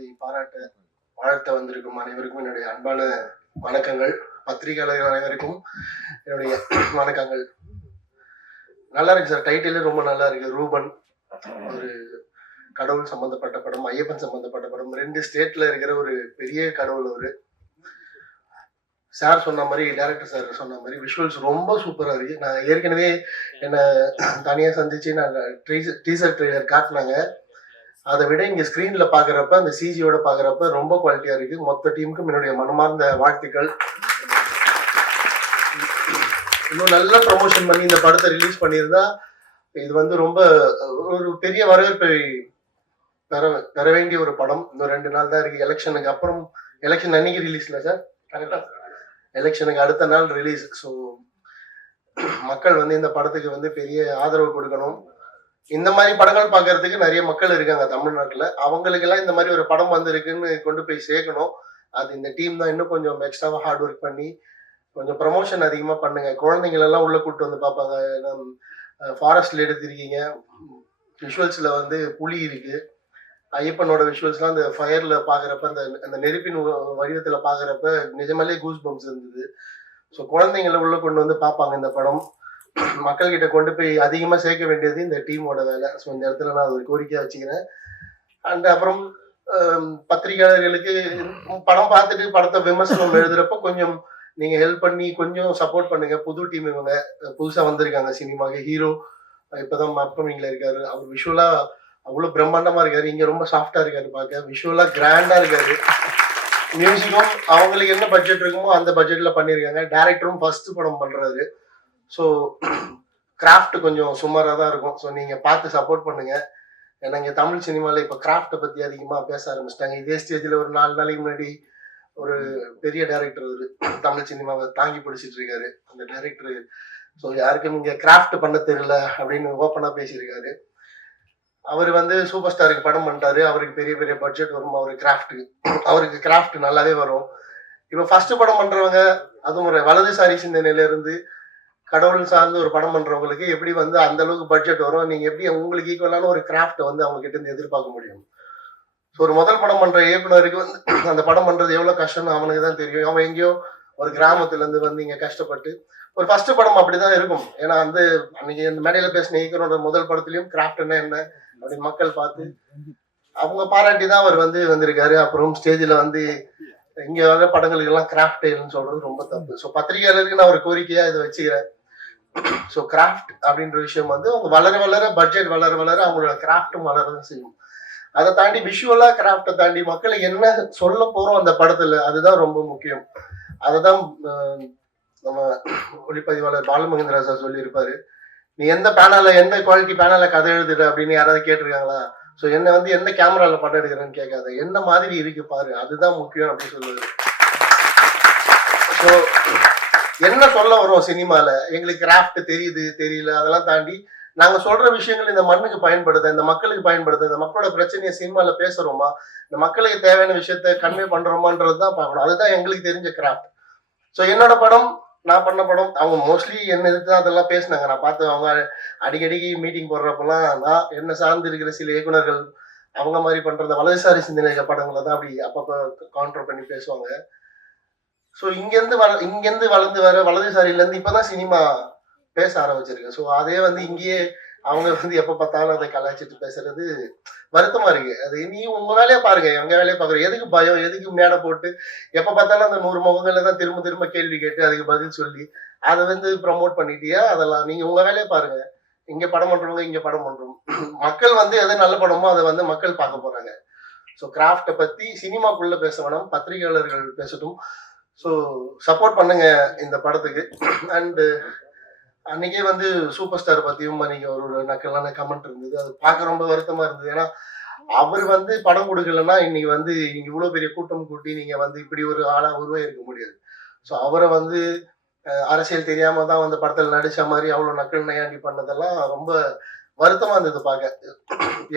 படத்தை பாராட்ட வாழ்த்த வந்திருக்கும் அனைவருக்கும் என்னுடைய அன்பான வணக்கங்கள். பத்திரிகையாளர்கள் அனைவருக்கும் என்னுடைய வணக்கங்கள். நல்லா இருக்கு சார். டைட்டிலே ரொம்ப நல்லா இருக்கு. ரூபன் ஒரு கடவுள் சம்பந்தப்பட்ட படம் ஐயப்பன் சம்பந்தப்பட்ட படம். ரெண்டு ஸ்டேட்ல இருக்கிற ஒரு பெரிய கடவுள் அவரு. சார் சொன்ன மாதிரி டேரக்டர் சார் சொன்ன மாதிரி விஷுவல்ஸ் ரொம்ப சூப்பராக இருக்கு. நான் ஏற்கனவே என்னை தனியாக சந்திச்சு நான் டீசர் ட்ரெய்லர் காட்டினாங்க. அதை விட இங்க ஸ்கிரீன்ல பாக்குறப்ப அந்த சிஜியோட பாக்குறப்ப ரொம்ப குவாலிட்டியா இருக்கு. மொத்த டீமுக்கும் என்னுடைய மனமார்ந்த வாழ்த்துக்கள். இன்னும் நல்ல ப்ரமோஷன் பண்ணி இந்த படத்தை ரிலீஸ் பண்ணியிருந்தா இது வந்து ரொம்ப ஒரு பெரிய வரவேற்பை பெற பெற வேண்டிய ஒரு படம். இன்னும் ரெண்டு நாள் தான் இருக்கு. எலெக்ஷனுக்கு அப்புறம் எலெக்ஷன் அன்னைக்கு ரிலீஸ்ல சார் கரெக்டா. எலெக்ஷனுக்கு அடுத்த நாள் ரிலீஸ் ஸோ மக்கள் வந்து இந்த படத்துக்கு வந்து பெரிய ஆதரவு கொடுக்கணும். இந்த மாதிரி படங்கள் பார்க்கறதுக்கு நிறைய மக்கள் இருக்காங்க தமிழ்நாட்டில். அவங்களுக்கெல்லாம் இந்த மாதிரி ஒரு படம் வந்திருக்குன்னு கொண்டு போய் சேர்க்கணும். அது இந்த டீம் தான் இன்னும் கொஞ்சம் எக்ஸ்ட்ராவாக ஹார்ட் ஒர்க் பண்ணி கொஞ்சம் ப்ரமோஷன் அதிகமாக பண்ணுங்க. குழந்தைங்களெல்லாம் உள்ள கூப்பிட்டு வந்து பார்ப்பாங்க. ஃபாரஸ்ட்ல எடுத்திருக்கீங்க. விஷுவல்ஸில் வந்து புலி இருக்கு. ஐயப்பனோட விஷுவல்ஸ்லாம் அந்த ஃபயர்ல பார்க்குறப்ப அந்த அந்த நெருப்பின் வடிவத்தில் வடிவத்துல பார்க்குறப்ப நிஜமாலே கூஸ் பம்ப்ஸ் இருந்தது. ஸோ குழந்தைங்கள உள்ள கொண்டு வந்து பார்ப்பாங்க இந்த படம். மக்கள்கிட்ட கொண்டு போய் அதிகமாக சேர்க்க வேண்டியது இந்த டீமோட வேலை. ஸோ இந்த இடத்துல நான் ஒரு கோரிக்கையாக வச்சுக்கிறேன். அண்ட் அப்புறம் பத்திரிகையாளர்களுக்கு படம் பார்த்துட்டு படத்தை விமர்சனம் எழுதுறப்ப கொஞ்சம் நீங்க ஹெல்ப் பண்ணி கொஞ்சம் சப்போர்ட் பண்ணுங்க. புது டீம் இவங்க புதுசா வந்திருக்காங்க சினிமாக்கு. ஹீரோ இப்பதான் அப்கமிங்ல இருக்காரு. அவர் விஷுவலா அவ்வளவு பிரம்மாண்டமா இருக்காரு. இங்க ரொம்ப சாஃப்டா இருக்காரு பார்க்க. விஷுவலா கிராண்டா இருக்காரு. மியூசிக்கும் அவங்களுக்கு என்ன பட்ஜெட் இருக்குமோ அந்த பட்ஜெட்ல பண்ணியிருக்காங்க டேரக்டரும் ஃபர்ஸ்ட் படம் பண்றாரு. ஸோ கிராஃப்ட் கொஞ்சம் சுமாராக தான் இருக்கும். ஸோ நீங்கள் பார்த்து சப்போர்ட் பண்ணுங்க. ஏன்னா இங்கே தமிழ் சினிமாவில் இப்போ கிராஃப்ட்டை பற்றி அதிகமாக பேச ஆரம்பிச்சிட்டாங்க. இதே ஸ்டேஜில் ஒரு நாலு நாளைக்கு முன்னாடி ஒரு பெரிய டைரக்டர் ஒரு தமிழ் சினிமாவை தாங்கி பிடிச்சிட்டு இருக்காரு. அந்த டைரக்டர் ஸோ யாருக்கும் இங்கே கிராஃப்ட் பண்ண தெரியல அப்படின்னு ஓப்பனாக பேசியிருக்காரு. அவர் வந்து சூப்பர் ஸ்டாருக்கு படம் பண்ணிட்டாரு. அவருக்கு பெரிய பெரிய பட்ஜெட் வரும். அவருக்கு கிராஃப்ட்டுக்கு அவருக்கு கிராஃப்ட் நல்லாவே வரும். இப்போ ஃபர்ஸ்ட் படம் பண்ணுறவங்க அதுவும் ஒரு வலதுசாரி சிந்தனையிலேருந்து இருந்து கடவுள் சார்ந்து ஒரு படம் பண்றவங்களுக்கு எப்படி வந்து அந்த அளவுக்கு பட்ஜெட் வரும்? நீங்க எப்படி உங்களுக்கு ஈக்குவலான ஒரு கிராஃப்ட் வந்து அவங்க கிட்ட இருந்து எதிர்பார்க்க முடியும்? ஸோ ஒரு முதல் படம் பண்ற இயக்குனருக்கு வந்து அந்த படம் பண்றது எவ்வளவு கஷ்டம்னு அவனுக்கு தான் தெரியும். அவன் எங்கேயோ ஒரு கிராமத்துல இருந்து வந்து இங்க கஷ்டப்பட்டு ஒரு ஃபர்ஸ்ட் படம் அப்படிதான் இருக்கும். ஏன்னா வந்து அன்னைக்கு இந்த மேடையில பேசின இயக்குனோட முதல் படத்துலயும் கிராஃப்ட்னா என்ன? அப்படின்னு மக்கள் பார்த்து அவங்க பாராட்டி தான் அவர் வந்து வந்திருக்காரு. அப்புறம் ஸ்டேஜ்ல வந்து இங்க வர படங்களுக்கு எல்லாம் கிராஃப்ட் சொல்றது ரொம்ப தப்பு. ஸோ பத்திரிகையாளருக்கு நான் ஒரு கோரிக்கையா இதை வச்சுக்கிறேன். ஸோ கிராஃப்ட் அப்படின்ற விஷயம் வந்து அவங்க வளர வளர பட்ஜெட் வளர வளர அவங்களோட கிராஃப்டும் வளரதான் செய்யும். அதை தாண்டி விஷுவலா கிராஃப்டை தாண்டி மக்களை என்ன சொல்ல போறோம் அந்த படத்துல அதுதான் ரொம்ப முக்கியம். அதுதான் நம்ம ஒளிப்பதிவாளர் பாலமகேந்திரா சார் சொல்லியிருப்பாரு. நீ எந்த பேனல்ல எந்த குவாலிட்டி பேனல்ல கதை எழுதுற அப்படின்னு யாராவது கேட்டிருக்காங்களா? ஸோ என்ன வந்து எந்த கேமரால படம் எடுக்கிறேன்னு கேட்காத. என்ன மாதிரி இருக்கு பாரு. அதுதான் முக்கியம் அப்படின்னு சொல்லுவாரு. ஸோ என்ன சொல்ல வரும் சினிமால? எங்களுக்கு கிராஃப்ட் தெரியுது தெரியல. அதெல்லாம் தாண்டி நாங்க சொல்ற விஷயங்கள் இந்த மண்ணுக்கு பயன்படுத்த இந்த மக்களுக்கு பயன்படுது இந்த மக்களோட பிரச்சனையை சினிமால பேசுறோமா? இந்த மக்களுக்கு தேவையான விஷயத்த கன்வே பண்றோமான்றது தான் பார்க்கணும். அதுதான் எங்களுக்கு தெரிஞ்ச கிராஃப்ட் ஸோ என்னோட படம் நான் பண்ண படம் அவங்க மோஸ்ட்லி என்ன எதிர்த்து தான் அதெல்லாம் பேசினாங்க. நான் பார்த்து அவங்க அடிக்கடிக்கு மீட்டிங் போடுறப்பெல்லாம் நான் என்ன சார்ந்து இருக்கிற சில இயக்குனர்கள் அவங்க மாதிரி பண்றத வலதுசாரி சிந்தனை படங்களை தான் அப்படி அப்பப்போ கவுண்டர் பண்ணி பேசுவாங்க. ஸோ இங்கேருந்து வள இங்கேருந்து வளர்ந்து வர வலதுசாரியிலேருந்து இப்போதான் சினிமா பேச ஆரம்பிச்சிருக்கு ஸோ அதே வந்து இங்கேயே அவங்க வந்து எப்போ பார்த்தாலும் அதை கலாய்ச்சிட்டு பேசுறது வருத்தமா இருக்கு. அது நீ உங்க வேலையை பாருங்க எங்க வேலையை பாக்குற எதுக்கு பயம் எதுக்கு மேடை போட்டு எப்ப பார்த்தாலும் அந்த நூறு முகங்கள்ல தான் திரும்ப திரும்ப கேள்வி கேட்டு அதுக்கு பதில் சொல்லி அதை வந்து ப்ரமோட் பண்ணிட்டியா அதெல்லாம் நீங்க உங்க வேலையை பாருங்க. இங்க படம் பண்றவங்க இங்க படம் பண்றோம். மக்கள் வந்து எது நல்ல படமோ அதை வந்து மக்கள் பார்க்க போறாங்க. ஸோ கிராஃப்டை பத்தி சினிமாக்குள்ள பேச வேணாம் பத்திரிகையாளர்கள் பேசட்டும். ஸோ சப்போர்ட் பண்ணுங்க இந்த படத்துக்கு. அண்டு அன்னைக்கே வந்து சூப்பர் ஸ்டார் பத்தியும் அன்னைக்கு ஒரு நக்கலான கமெண்ட் இருந்தது. அது பார்க்க ரொம்ப வருத்தமா இருந்தது. ஏன்னா அவர் வந்து படம் கொடுக்கலன்னா இன்னைக்கு வந்து இங்கே இவ்வளோ பெரிய கூட்டம் கூட்டி நீங்க வந்து இப்படி ஒரு ஆளா உருவாக இருக்க முடியாது. ஸோ அவரை வந்து அரசியல் தெரியாம தான் அந்த படத்தில் நடிச்ச மாதிரி அவ்வளோ நக்கல் நையாண்டி பண்ணதெல்லாம் ரொம்ப வருத்தமா இருந்தது பார்க்க.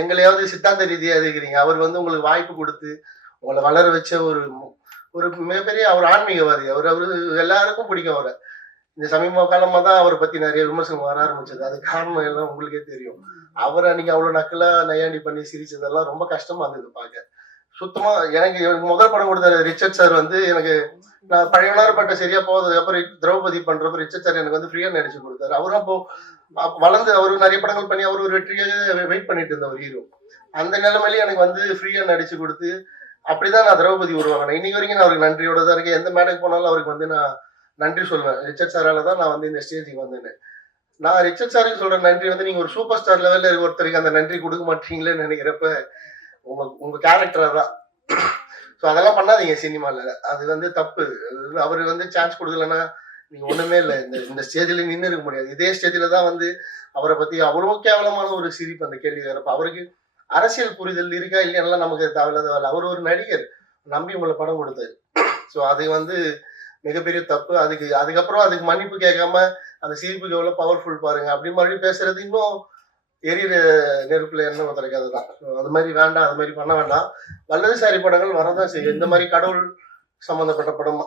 எங்களையாவது சித்தாந்த ரீதியா இருக்கிறீங்க அவர் வந்து உங்களுக்கு வாய்ப்பு கொடுத்து உங்களை வளர வச்ச ஒரு ஒரு மிகப்பெரிய அவர் ஆன்மீகவாதி. அவர் அவரு எல்லாருக்கும் பிடிக்கும் அவரை. இந்த சமீப காலமா தான் அவரை பத்தி நிறைய விமர்சனம் வர ஆரம்பிச்சது. அது காரணம் எல்லாம் உங்களுக்கே தெரியும். அவர் அன்னைக்கு அவ்வளவு நக்கலா நையாண்டி பண்ணி சிரிச்சதெல்லாம் ரொம்ப கஷ்டமா இருந்தது பார்க்க. சுத்தமா எனக்கு எனக்கு முதல் படம் கொடுத்த ரிச்சர்ட் சார் வந்து எனக்கு நான் பழையனார்பட்ட சரியா போகுது அப்புறம் திரௌபதி பண்றப்ப ரிச்சர்ட் சார் எனக்கு வந்து ஃப்ரீயா நடிச்சு கொடுத்தாரு. அவரும் அப்போ வளர்ந்து அவரு நிறைய படங்கள் பண்ணி அவர் ஒரு வெற்றியாக வெயிட் பண்ணிட்டு இருந்த ஒரு ஹீரோ அந்த நிலைமையிலேயே எனக்கு வந்து ஃப்ரீயா நடிச்சு கொடுத்து அப்படிதான் நான் திரௌபதி உருவாங்க இன்னைக்கு வரைக்கும் நான் அவருக்கு நன்றியோட தான் இருக்கேன். எந்த மேடைக்கு போனாலும் அவருக்கு வந்து நான் நன்றி சொல்லுவேன் ரிச்சர்ட் சாரால தான் நான் வந்து இந்த ஸ்டேஜுக்கு வந்தேன். நான் ரிச்சர்ட் சாருக்கு சொல்ற நன்றி வந்து நீங்க ஒரு சூப்பர் ஸ்டார் லெவல்ல இருக்க ஒருத்தருக்கு அந்த நன்றி கொடுக்க மாட்டீங்களேன்னு நினைக்கிறப்ப உங்க உங்க கேரக்டர் தான் ஸோ அதெல்லாம் பண்ணாதீங்க சினிமால. அது வந்து தப்பு. அது அவரு வந்து சான்ஸ் கொடுக்கலன்னா நீங்க ஒண்ணுமே இல்லை. இந்த இந்த ஸ்டேஜ்ல நின்று இருக்க முடியாது. இதே ஸ்டேஜ்ல தான் வந்து அவரை பத்தி அவ்வளோ கேவலமான ஒரு சிரிப்பு அந்த கேள்வி வரப்ப அவருக்கு அரசியல் புரிதல் இருக்கா இல்லையானலாம் நமக்கு தேவையில்லாத அவர் ஒரு நடிகர். நம்பி உங்களை படம் கொடுத்தாரு. ஸோ அது வந்து மிகப்பெரிய தப்பு. அதுக்கு அதுக்கப்புறம் அதுக்கு மன்னிப்பு கேட்காம அந்த சிரிப்புக்கு எவ்வளவு பவர்ஃபுல் பாருங்க. அப்படி மறுபடியும் பேசுறது இன்னும் எரியிற நெருப்புல என்ன கிடைக்காது தான் அது மாதிரி வேண்டாம் அது மாதிரி பண்ண வேண்டாம். வல்லதுசாரி படங்கள் வரதான் செய்யும். இந்த மாதிரி கடவுள் சம்பந்தப்பட்ட படம்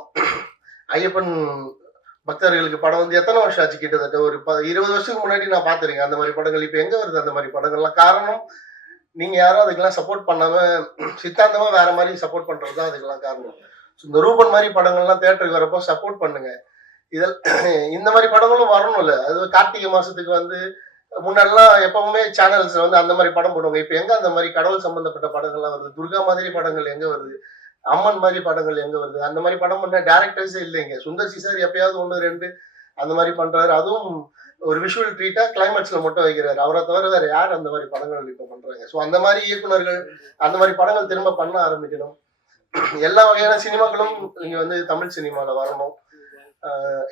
ஐயப்பன் பக்தர்களுக்கு படம் வந்து எத்தனை வருஷம் ஆச்சு? கிட்டத்தட்ட ஒரு ப இருபது வருஷத்துக்கு முன்னாடி நான் பார்த்துருக்கேன் அந்த மாதிரி படங்கள். இப்போ எங்க வருது அந்த மாதிரி படங்கள்லாம்? காரணம் நீங்க யாரும் அதுக்கெல்லாம் சப்போர்ட் பண்ணாம சித்தாந்தமா வேற மாதிரி சப்போர்ட் பண்றது தான் அதுக்கெல்லாம் காரணம். இந்த ரூபன் மாதிரி படங்கள்லாம் தேட்டருக்கு வரப்போ சப்போர்ட் பண்ணுங்க. இதில் இந்த மாதிரி படங்களும் வரணும் இல்லை அது கார்த்திகை மாசத்துக்கு வந்து முன்னாடிலாம் எப்பவுமே சேனல்ஸ்ல வந்து அந்த மாதிரி படம் போடுவாங்க. இப்போ எங்க அந்த மாதிரி கடவுள் சம்பந்தப்பட்ட படங்கள்லாம் வருது? துர்கா மாதிரி படங்கள் எங்க வருது? அம்மன் மாதிரி படங்கள் எங்க வருது? அந்த மாதிரி படம் பண்ண டேரக்டர்ஸே இல்லைங்க. சுந்தர் சி சார் எப்பயாவது ஒன்று ரெண்டு அந்த மாதிரி பண்றாரு. அதுவும் ஒரு விஷுவல் ட்ரீட்டா கிளைமேக்ஸ்ல மட்டும் வைக்கிறாரு. அவரை தவிர வேற யார் அந்த மாதிரி படங்கள் இப்போ பண்றாங்க? ஸோ அந்த மாதிரி இயக்குனர்கள் அந்த மாதிரி படங்கள் திரும்ப பண்ண ஆரம்பிக்கணும். எல்லா வகையான சினிமாக்களும் நீங்க வந்து தமிழ் சினிமால வரணும்.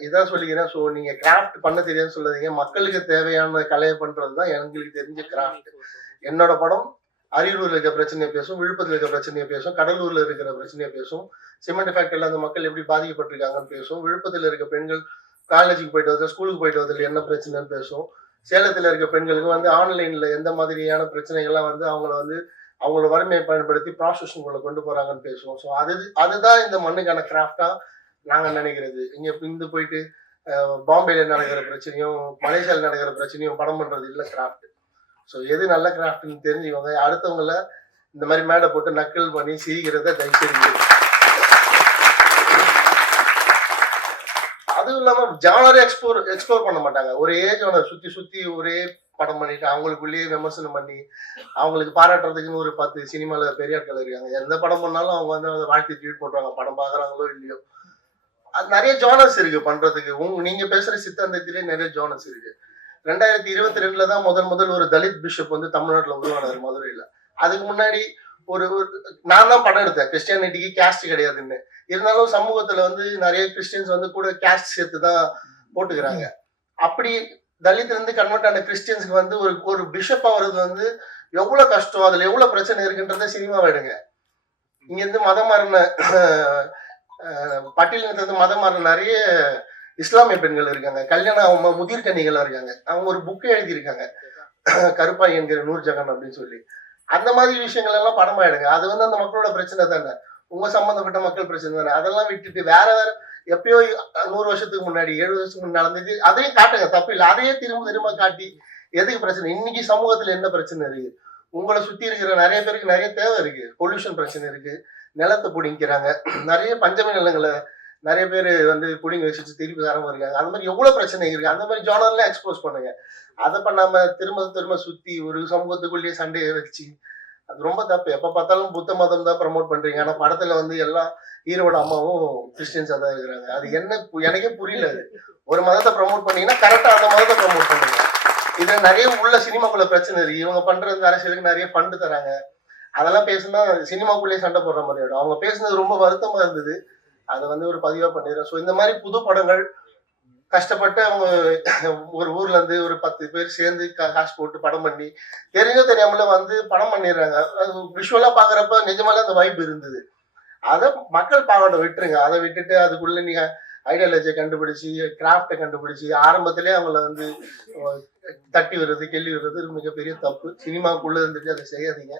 இதான் சொல்லிக்கிறேன். ஸோ நீங்க கிராஃப்ட் பண்ண தெரியாதுன்னு சொல்லாதீங்க. மக்களுக்கு தேவையான கலையை பண்றது தான் எங்களுக்கு தெரிஞ்ச கிராஃப்ட் என்னோட படம் அரியலூர்ல இருக்க பிரச்சனையை பேசும் விழுப்புரத்துல இருக்க பிரச்சனையை பேசும் கடலூர்ல இருக்கிற பிரச்சனையை பேசும் சிமெண்ட் ஃபேக்டரியில அந்த மக்கள் எப்படி பாதிக்கப்பட்டிருக்காங்கன்னு பேசும் விழுப்புரத்துல இருக்க பெண்கள் காலேஜுக்கு போயிட்டு வந்து ஸ்கூலுக்கு போயிட்டு வரதுல என்ன பிரச்சனைன்னு பேசும் சேலத்தில் இருக்க பெண்களுக்கு வந்து ஆன்லைன்ல எந்த மாதிரியான பிரச்சனைகள்லாம் வந்து அவங்கள வந்து அவங்களோட வறுமையை பயன்படுத்தி ப்ராஸ்டியூஷனுக்குள்ள கொண்டு போறாங்கன்னு பேசுவோம். ஸோ அது அதுதான் இந்த மண்ணுக்கான கிராஃப்டா நாங்க நினைக்கிறது. இங்க இந்து போயிட்டு பாம்பேல நடக்கிற பிரச்சனையும் மலேசியால நடக்கிற பிரச்சனையும் படம் பண்றது இல்லை கிராஃப்ட் ஸோ எது நல்ல கிராஃப்ட்னு தெரிஞ்சுக்கோங்க அடுத்தவங்கள இந்த மாதிரி மேடை போட்டு நக்கல் பண்ணி சிரிக்கிறத தயவுசெய்து அதுவும் இல்லாம ஜானரே எக்ஸ்ப்ளோர் எக்ஸ்ப்ளோர் பண்ண மாட்டாங்க. ஒரே ஜானர் சுத்தி சுத்தி ஒரே படம் பண்ணிட்டு அவங்களுக்குள்ளேயே விமர்சனம் பண்ணி அவங்களுக்கு பாராட்டுறதுக்குன்னு ஒரு பத்து சினிமால பெரிய ஆட்கள் இருக்காங்க. எந்த படம் பண்ணாலும் அவங்க வந்து அதை வாழ்த்து ட்வீட் போடுறாங்க படம் பாக்குறாங்களோ இல்லையோ. அது நிறைய ஜானர்ஸ் இருக்கு பண்றதுக்கு. உங்க நீங்க பேசுற சித்தாந்தத்திலே நிறைய ஜானர்ஸ் இருக்கு. ரெண்டாயிரத்தி இருபத்தி ரெண்டுல தான் முதல் முதல் ஒரு தலித் பிஷப் வந்து தமிழ்நாட்டுல உருவானார் மதுரையில. அதுக்கு முன்னாடி ஒரு ஒரு- நான் தான் படம் எடுத்தேன். கிறிஸ்டியானிட்டிக்கு கேஸ்ட் கிடையாதுன்னு. இருந்தாலும் சமூகத்துல வந்து நிறைய கிறிஸ்டியன்ஸ் வந்து கூட கேஸ்ட் சேர்த்து தான் போட்டுக்கிறாங்க. அப்படி தலித்ல இருந்து கன்வெர்ட் ஆன கிறிஸ்டியன்ஸ்க்கு வந்து ஒரு ஒரு பிஷப் ஆகுறது வந்து எவ்வளவு கஷ்டம் அதுல எவ்வளவு பிரச்சனை இருக்குன்றத சினிமா எடுங்க. இங்க இருந்து மதம் மாறின அஹ், பட்டியலினத்துல இருந்து மதம் மாறின நிறைய இஸ்லாமிய பெண்கள் இருக்காங்க. கல்யாணம் அவங்க முதிர் கன்னிகளா இருக்காங்க. அவங்க ஒரு புக்கை எழுதியிருக்காங்க. கருப்பாய் என்கிற நூர் ஜகன் அப்படின்னு சொல்லி. அந்த மாதிரி விஷயங்கள் எல்லாம் படமா எடுங்க அது வந்து அந்த மக்களோட பிரச்சனை தானே. உங்க சம்பந்தப்பட்ட மக்கள் பிரச்சனை தானே. அதெல்லாம் விட்டுட்டு வேற வேற எப்பயோ நூறு வருஷத்துக்கு முன்னாடி ஏழு வருஷத்துக்கு முன்னாடி நடந்தது அதையும் காட்டுங்க. தப்பு இல்லை. அதையே திரும்ப திரும்ப காட்டி எதுக்கு பிரச்சனை? இன்னைக்கு சமூகத்துல என்ன பிரச்சனை இருக்கு? உங்களை சுத்தி இருக்கிற நிறைய பேருக்கு நிறைய தேவை இருக்கு. பொல்யூஷன் பிரச்சனை இருக்கு. நிலத்தை பிடிங்கிறாங்க. நிறைய பஞ்சமி நிலங்களை நிறைய பேர் வந்து புடிங்க வச்சுட்டு திருப்பி தரமா இருக்காங்க. அந்த மாதிரி எவ்வளவு பிரச்சனை இருக்கு? அந்த மாதிரி ஜானர்ல எக்ஸ்போஸ் பண்ணுங்க. அதை பண்ணாம திரும்ப திரும்ப சுத்தி ஒரு சமூகத்துக்குள்ளேயே சண்டையை வச்சு அது ரொம்ப தப்பு. எப்ப பார்த்தாலும் புத்த மதம் தான் ப்ரமோட் பண்றீங்க. ஆனா படத்துல வந்து எல்லா ஈரோட அம்மாவும் கிறிஸ்டியன்ஸா தான் இருக்கிறாங்க. அது என்ன எனக்கே புரியல அது. ஒரு மதத்தை ப்ரமோட் பண்ணீங்கன்னா கரெக்டா அந்த மதத்தை ப்ரமோட் பண்ணுங்க. இதுல நிறைய உள்ள சினிமாக்குள்ள பிரச்சனை இருக்கு. இவங்க பண்றது அரசியலுக்கு நிறைய ஃபண்டு தராங்க. அதெல்லாம் பேசுனா சினிமாக்குள்ளேயே சண்டை போடுற மாதிரி ஆயிடும். அவங்க பேசுனது ரொம்ப வருத்தமா இருந்தது. அதை வந்து ஒரு பதிவா பண்ணிடுறேன். ஸோ இந்த மாதிரி புது படங்கள் கஷ்டப்பட்டு அவங்க ஒரு ஊர்ல இருந்து ஒரு பத்து பேர் சேர்ந்து கா- காசு போட்டு படம் பண்ணி தெரிஞ்சோ தெரியாமல வந்து படம் பண்ணிடுறாங்க. அது விஷுவலா பாக்குறப்ப நிஜமாலே அந்த வாய்ப்பு இருந்தது. அதை மக்கள் பார்க்கணும் விட்டுருங்க. அதை விட்டுட்டு அதுக்குள்ள நீங்க ஐடியாலஜியை கண்டுபிடிச்சி கிராஃப்டை கண்டுபிடிச்சி ஆரம்பத்திலே அவங்கள வந்து தட்டி விடுறது கெள்ளி விடுறது மிகப்பெரிய தப்பு. சினிமாக்குள்ள இருந்துட்டு அதை செய்யாதீங்க.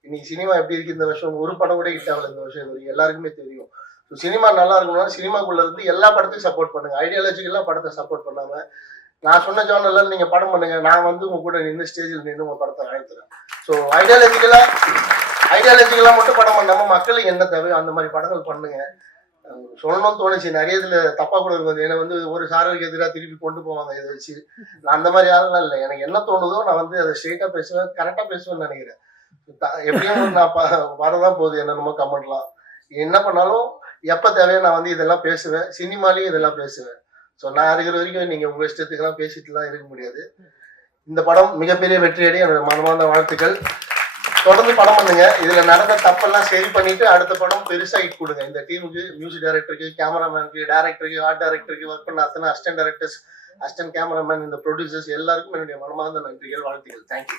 இன்னைக்கு சினிமா எப்படி இருக்கு இந்த வருஷம்? ஒரு படம் கூட ஹிட் ஆகல இந்த வருஷம். எல்லாருக்குமே தெரியும். சினிமா நல்லா இருக்கணும்னா சினிமாக்குள்ள இருந்து எல்லா படத்தையும் சப்போர்ட் பண்ணுங்க. ஐடியாலஜிக்கெல்லாம் படத்தை சப்போர்ட் பண்ணாம நான் சொன்ன ஜானர்ல நீங்க படம் பண்ணுங்க. நான் வந்து உங்க கூட நின்று ஸ்டேஜில் நின்று உங்க படத்தை வாழ்த்துறேன் ஸோ ஐடியாலஜிக்கலா ஐடியாலஜிக்கெல்லாம் மட்டும் படம் பண்ணாம மக்களுக்கு என்ன தேவையோ அந்த மாதிரி படங்கள் பண்ணுங்க. சொல்லணும்னு தோணுச்சு. நிறைய இதுல தப்பா கூட இருக்கும். ஏன்னா வந்து ஒரு சாரலுக்கு எதிராக திருப்பி கொண்டு போவாங்க இதை வச்சு. நான் அந்த மாதிரி ஆளுலாம் இல்லை. எனக்கு என்ன தோணுதோ நான் வந்து அதை ஸ்ட்ரெயிட்டா பேசுவேன் கரெக்டா பேசுவேன்னு நினைக்கிறேன். எப்படியும் நான் வரதான் போகுது நம்ம கமெண்ட்லாம். என்ன பண்ணாலும் எப்ப தேவையோ நான் வந்து இதெல்லாம் பேசுவேன். சினிமாலையும் இதெல்லாம் பேசுவேன். ஸோ நான் இருக்கிற வரைக்கும் நீங்க உங்க இஷ்டத்துக்கெல்லாம் பேசிட்டுலாம் இருக்க முடியாது. இந்த படம் மிகப்பெரிய வெற்றியடை. என்னோட மனமார்ந்த வாழ்த்துக்கள். தொடர்ந்து படம் பண்ணுங்க. இதுல நடந்த தப்பெல்லாம் சரி பண்ணிட்டு அடுத்த படம் பெருசா ஹிட் கொடுங்க. இந்த டீமுக்கு மியூசிக் டைரக்டருக்கு கேமராமேனுக்கு டேரக்டருக்கு ஆர்ட் டைரக்டருக்கு ஒர்க் பண்ண அத்தனை அசிஸ்டன்ட் டைரக்டர்ஸ் அசிஸ்டன்ட் கேமராமேன் இந்த ப்ரொடியூசர்ஸ் எல்லாருக்கும் என்னுடைய மனமார்ந்த நன்றிகள் வாழ்த்துக்கள். தேங்க்யூ